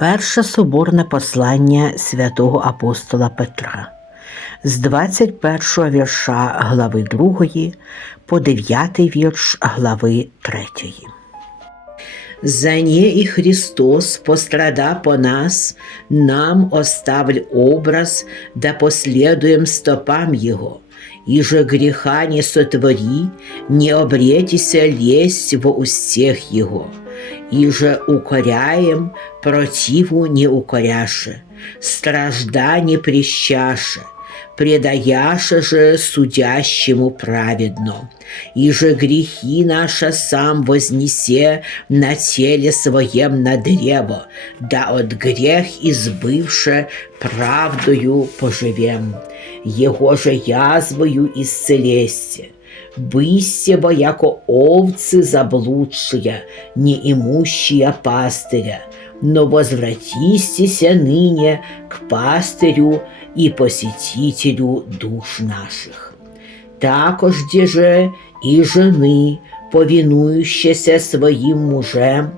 Перше соборне послання святого апостола Петра з 21 вірша глави 2 по 9 вірш глави 3. За ней и Христос, пострада по нас, нам оставль образ, да последуем стопам Его. И же греха не сотвори, не обретися лезть во устех Его. И же укоряем, противу не укоряше, стражда не прищаше, предаяше же судящему праведно, и же грехи наша сам вознесе на теле своем на древо, да от грех избывше правдою поживем, его же язвою исцелесте Бысте бо яко овцы заблудшие, не имущие пастыря, но возвратистеся ныне к пастырю и посетителю душ наших. Також де же і жени, повинующиеся своим мужем,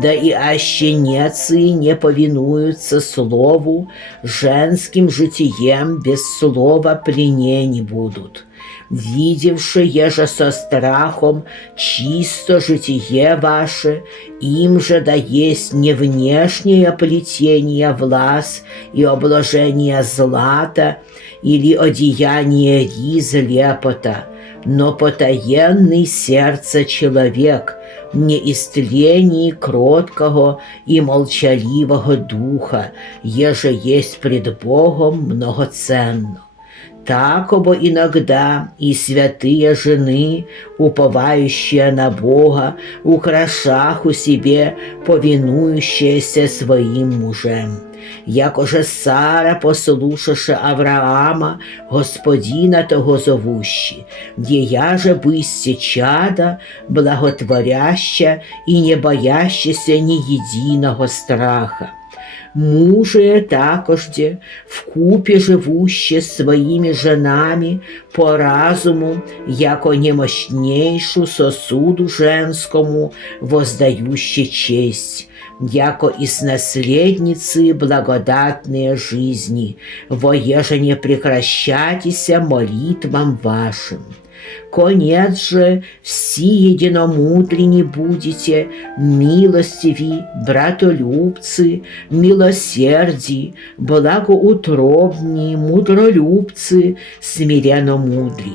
да и ащенецы не повинуются слову, женским житием без слова пленени будут. Видевши еже со страхом чисто житие ваше, им же да есть не внешнее плетение влас и обложение злата или одеяние риз лепота, но потаенный сердце человек, не истлении кроткого и молчаливого духа, еже есть пред Богом многоценно. Так обо иногда и святые жены, уповающие на Бога, украшах у себе, повинующиеся своим мужем. Якоже Сара, послушавши Авраама, господина того зовущи, я же быссе чада, благотворяща и не боящася ни единого страха. Муже такожде, вкупі живуще з своїми женами по разуму, яко немощнейшу сосуду женскому, воздающей честь, яко и с наследницы благодатные жизни, воеже не прекращайтеся молитвам вашим. Конец же, все единомудренни будете, милостиви, братолюбцы, милосердии, благоутробни, мудролюбцы, смиренно мудри,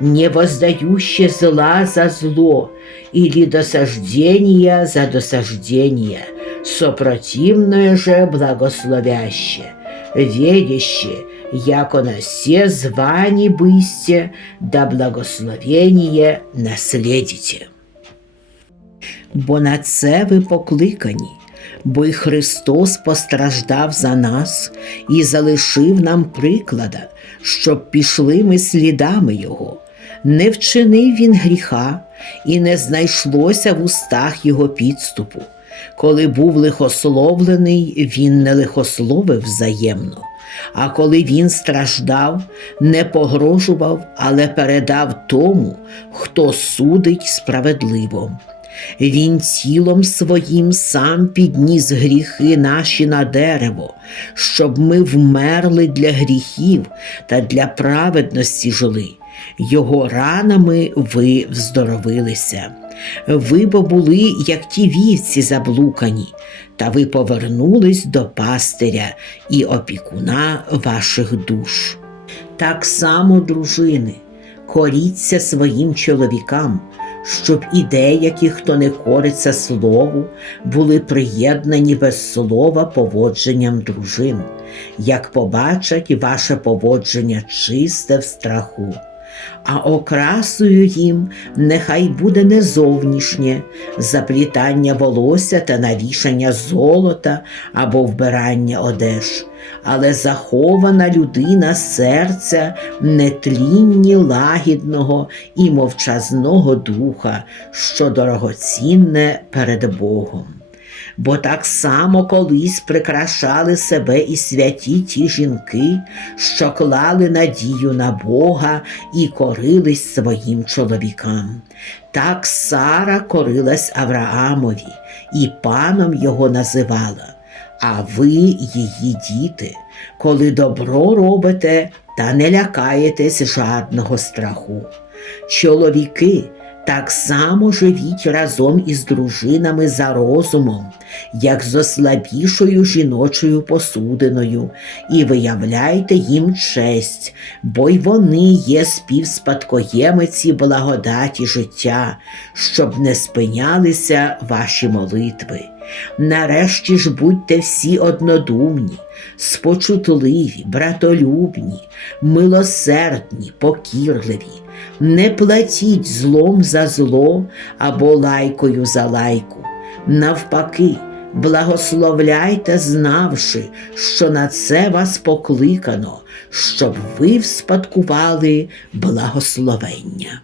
не воздающие зла за зло или досаждения за досаждение, сопротивное же благословящее, ведящее, яко на все звани бысте, да благословение наследите. Бо на це ви покликані, бо й Христос постраждав за нас і залишив нам приклада, щоб пішли ми слідами Його. Не вчинив він гріха, і не знайшлося в устах його підступу. Коли був лихословлений, він не лихословив взаємно. А коли він страждав, не погрожував, але передав тому, хто судить справедливо. Він тілом своїм сам підніс гріхи наші на дерево, щоб ми вмерли для гріхів та для праведності жили. Його ранами ви вздоровилися. Ви бо були, як ті вівці заблукані, та ви повернулись до пастиря і опікуна ваших душ. Так само, дружини, коріться своїм чоловікам, щоб і деякі, хто не кориться слову, були приєднані без слова поводженням дружин, як побачать ваше поводження чисте в страху а окрасою їм нехай буде не зовнішнє заплітання волосся та навішання золота або вбирання одеж, але захована людина серця нетлінні лагідного і мовчазного духа, що дорогоцінне перед Богом бо так само колись прикрашали себе і святі ті жінки, що клали надію на Бога і корились своїм чоловікам. Так Сара корилась Авраамові і паном його називала. а ви її діти, коли добро робите та не лякаєтесь жадного страху. Чоловіки так само живіть разом із дружинами за розумом, як з ослабішою жіночою посудиною, і виявляйте їм честь, бо й вони є співспадкоємиці благодаті життя, щоб не спинялися ваші молитви. Нарешті ж будьте всі однодумні, спочутливі, братолюбні, милосердні, покірливі. Не платіть злом за зло або лайкою за лайку. Навпаки, благословляйте, знавши, що на це вас покликано, щоб ви вспадкували благословення.